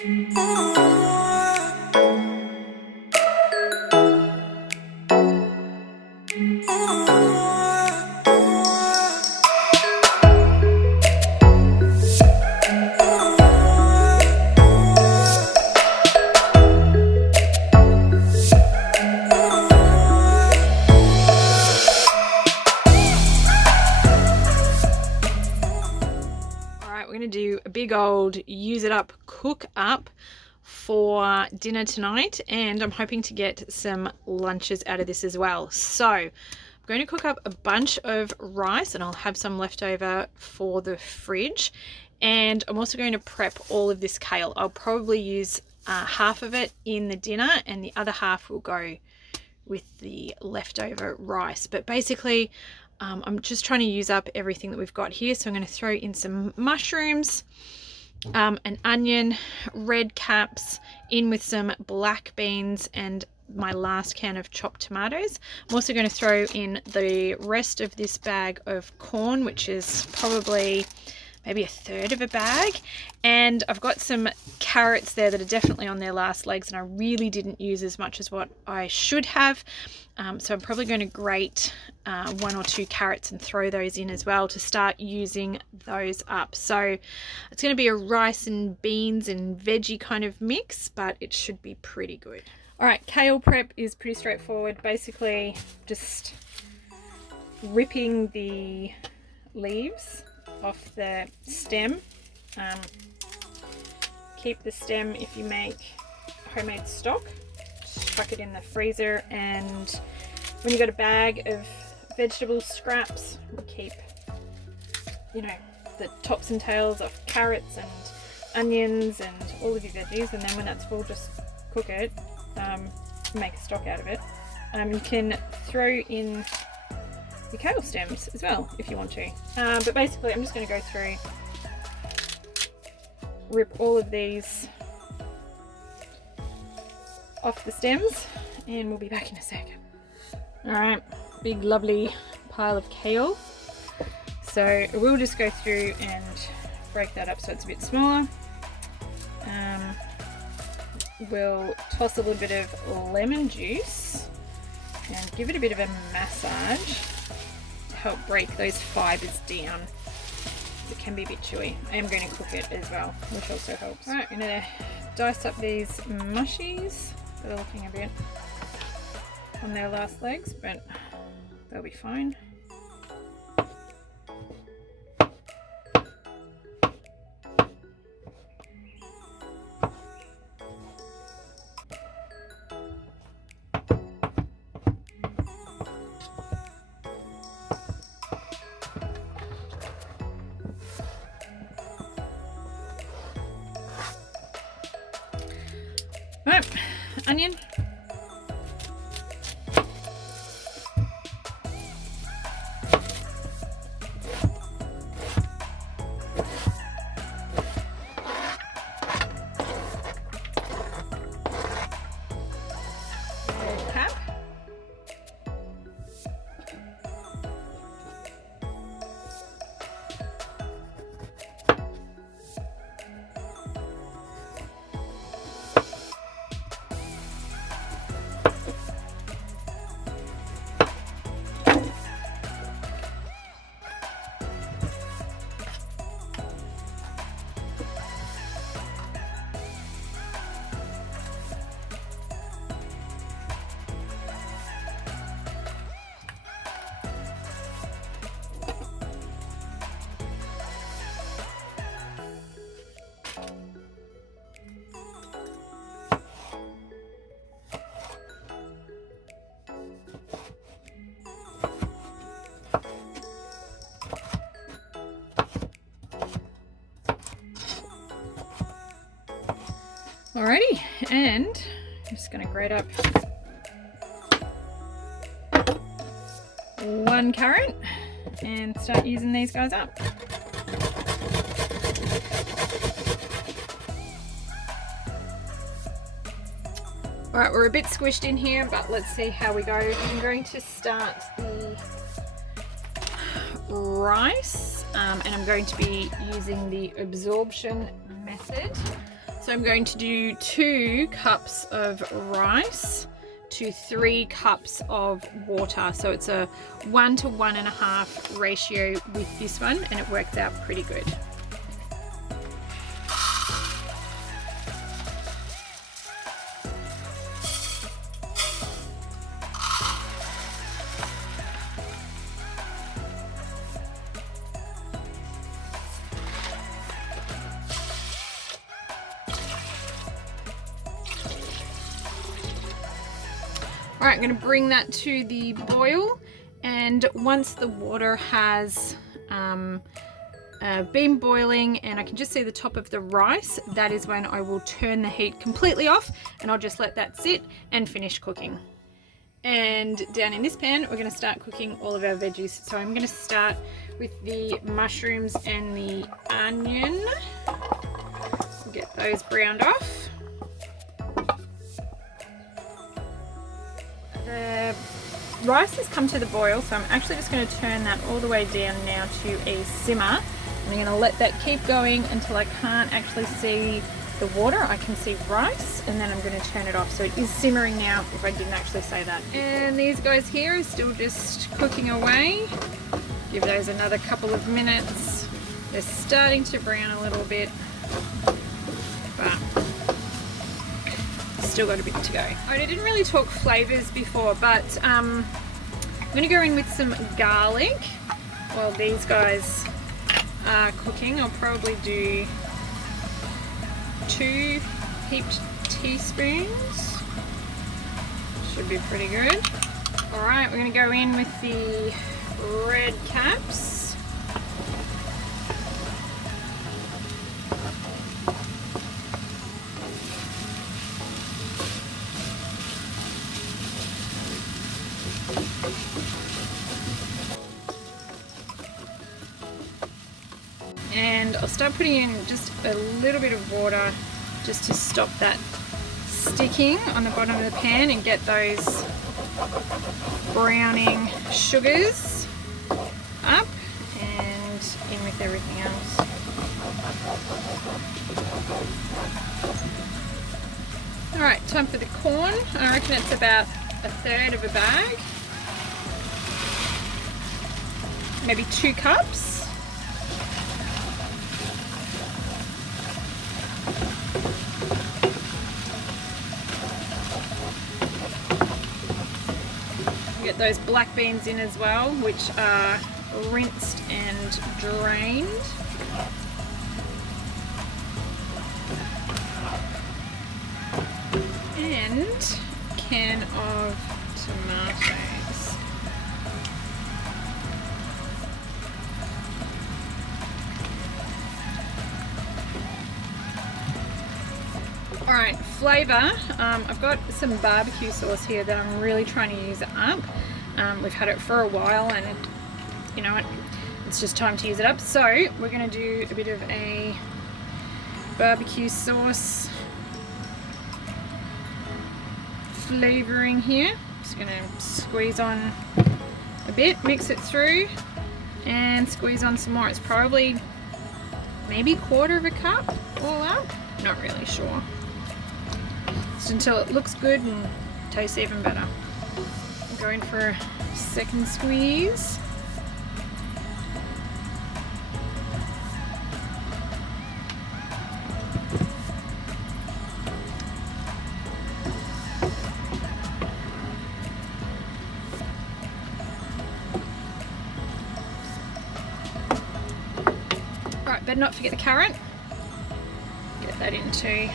Do a big old use it up cook up for dinner tonight, and I'm hoping to get some lunches out of this as well. So I'm going to cook up a bunch of rice, and I'll have some left over for the fridge, and I'm also going to prep all of this kale. I'll probably use half of it in the dinner and the other half will go with the leftover rice. But basically I'm just trying to use up everything that we've got here. So I'm going to throw in some mushrooms, an onion, red caps, in with some black beans and my last can of chopped tomatoes. I'm also going to throw in the rest of this bag of corn, which is probably maybe a third of a bag, and I've got some carrots there that are definitely on their last legs, and I really didn't use as much as what I should have, so I'm probably going to grate 1 or 2 carrots and throw those in as well to start using those up. So it's going to be a rice and beans and veggie kind of mix, but it should be pretty good. All right, kale prep is pretty straightforward. Basically just ripping the leaves off the stem. Keep the stem if you make homemade stock. Just chuck it in the freezer, and when you've got a bag of vegetable scraps, keep, you know, the tops and tails of carrots and onions and all of your veggies, and then when that's full, just cook it, make a stock out of it. You can throw in the kale stems as well if you want to, but basically I'm just going to go through, rip all of these off the stems, and we'll be back in a second. Alright, big lovely pile of kale, so we'll just go through and break that up so it's a bit smaller. We'll toss a little bit of lemon juice and give it a bit of a massage, help break those fibers down. It can be a bit chewy. I am going to cook it as well, which also helps. Alright, I'm going to dice up these mushies. They're looking a bit on their last legs, but they'll be fine. Right, onion. Cap. Alrighty, and I'm just going to grate up 1 carrot and start using these guys up. Alright, we're a bit squished in here, but let's see how we go. I'm going to start the rice, and I'm going to be using the absorption method. So So I'm going to do 2 cups of rice to 3 cups of water. So it's a 1 to 1.5 ratio with this one, and it works out pretty good. All right, I'm going to bring that to the boil, and once the water has been boiling and I can just see the top of the rice, that is when I will turn the heat completely off, and I'll just let that sit and finish cooking. And down in this pan, we're going to start cooking all of our veggies. So I'm going to start with the mushrooms and the onion. Get those browned off. The rice has come to the boil, so I'm actually just going to turn that all the way down now to a simmer. And I'm going to let that keep going until I can't actually see the water. I can see rice, and then I'm going to turn it off. So it is simmering now, if I didn't actually say that. And these guys here are still just cooking away. Give those another couple of minutes. They're starting to brown a little bit, but still got a bit to go. I didn't really talk flavors before, but I'm going to go in with some garlic while these guys are cooking. I'll probably do 2 heaped teaspoons. Should be pretty good. All right, we're going to go in with the red caps. And I'll start putting in just a little bit of water just to stop that sticking on the bottom of the pan and get those browning sugars up and in with everything else. Alright, time for the corn. I reckon it's about 1/3 of a bag. Maybe 2 cups. Get those black beans in as well, which are rinsed and drained. And a can of tomatoes. Alright, flavour. I've got some barbecue sauce here that I'm really trying to use up. We've had it for a while, and you know what, it's just time to use it up. So we're going to do a bit of a barbecue sauce flavouring here. Just going to squeeze on a bit, mix it through, and squeeze on some more. It's probably maybe 1/4 cup all up. Not really sure. Just until it looks good and tastes even better. I'm going for a second squeeze. Alright, better not forget the carrot. Get that in too.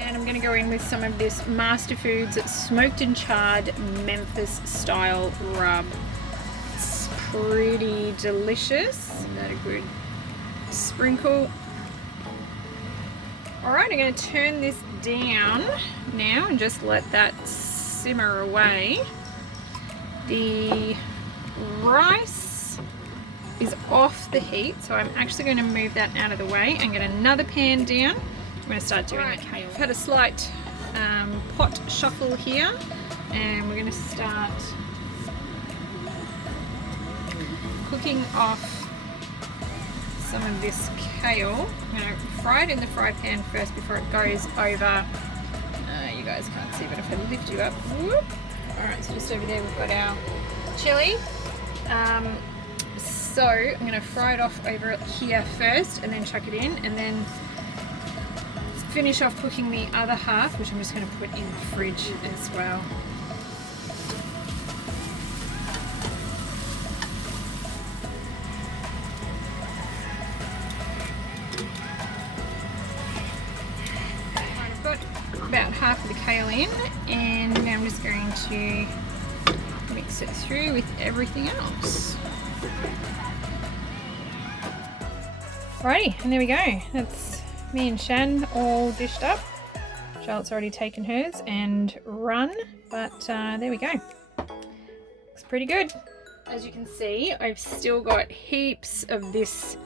And I'm going to go in with some of this Master Foods smoked and charred Memphis style rub. It's pretty delicious. Isn't that a good sprinkle? Alright, I'm going to turn this down now and just let that simmer away. The rice is off the heat, so I'm actually going to move that out of the way and get another pan down. I'm going to start doing the kale. I've had a slight pot shuffle here, and we're going to start cooking off some of this kale. I'm going to fry it in the fry pan first before it goes over. You guys can't see, but if I lift you up, whoop. Alright, so just over there we've got our chili. So I'm going to fry it off over here first and then chuck it in, and then finish off cooking the other half, which I'm just going to put in the fridge as well. I've got about half of the kale in, and now I'm just going to mix it through with everything else. Righty, and there we go. That's me and Shan all dished up. Charlotte's already taken hers and run, but there we go. Looks pretty good. As you can see, I've still got heaps of this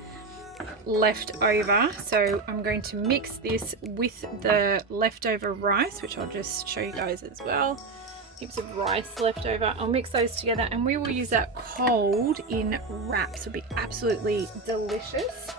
left over, so I'm going to mix this with the leftover rice, which I'll just show you guys as well. Heaps of rice left over. I'll mix those together, and we will use that cold in wraps. It'll be absolutely delicious.